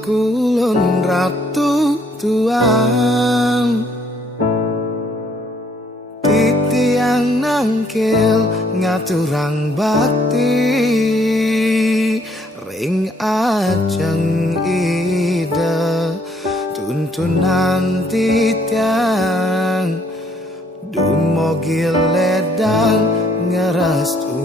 kulon ratu tuan, titiang nangkil ngaturang bakti, ring ajeng ida tuntunan titiang, dumogi ledang ngerestuin.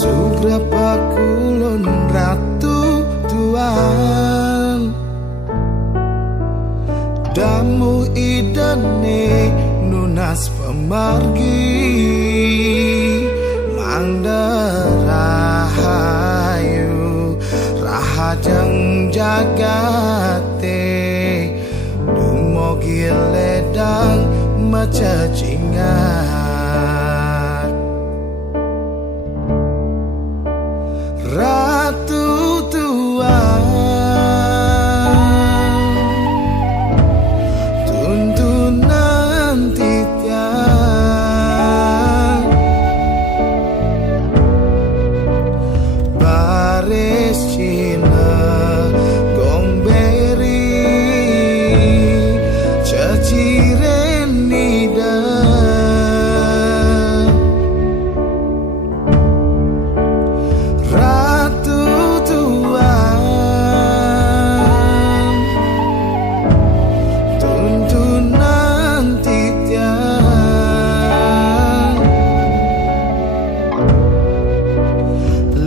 Sugrapa kulon ratu tuan, damu idane nunas pemargi, mandarahayu rahajeng jagate, dumogi ledang macacingan. Ratu tuan, tuntunan titian, baris Cina gomberi, ceciren nida,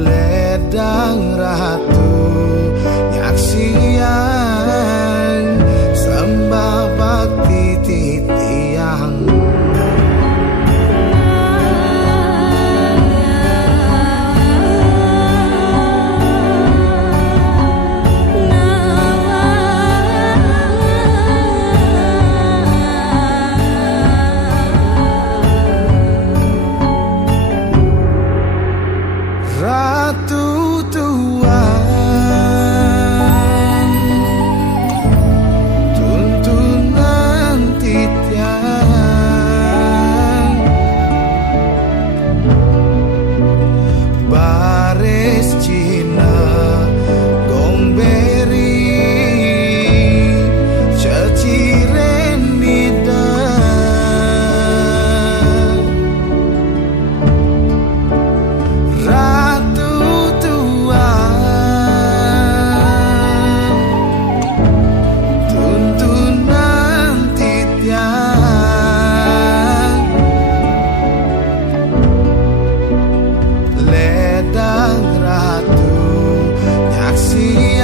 ledang ratu nyaksian sembah bakti titiang. Ratu tuan, tuntunan titian, baris Cina gomberi, ceciren nida, ledang ratu nyaksian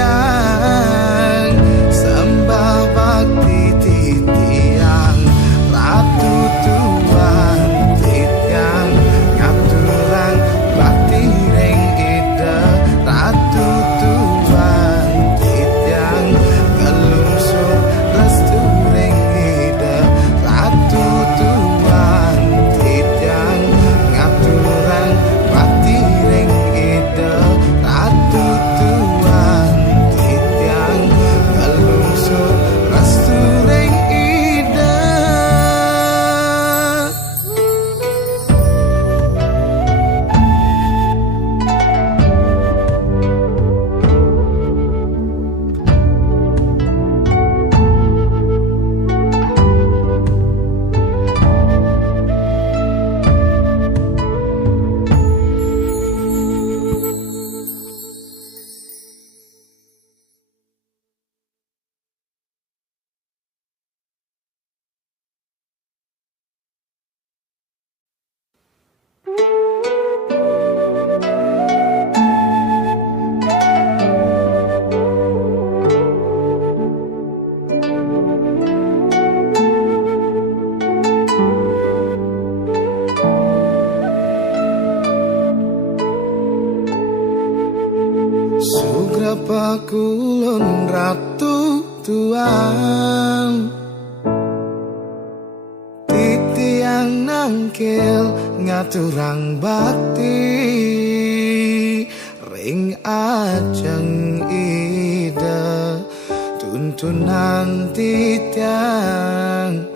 sembah bakti titiang. Ratu tuan titiang ngaturang bakti ring ida, ratu tuan titiang ngelungsur restu ring ida, ratu tuan titiang ngaturang bakti ring ida, ratu tuan titiang ngelungsur restu ring ida. Sugrapa kulon ratu tuan, titiang nangkil ngaturang bakti ring ajeng ida tuntunan titiang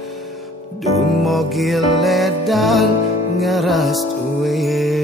dumogi ledang ngeras duwe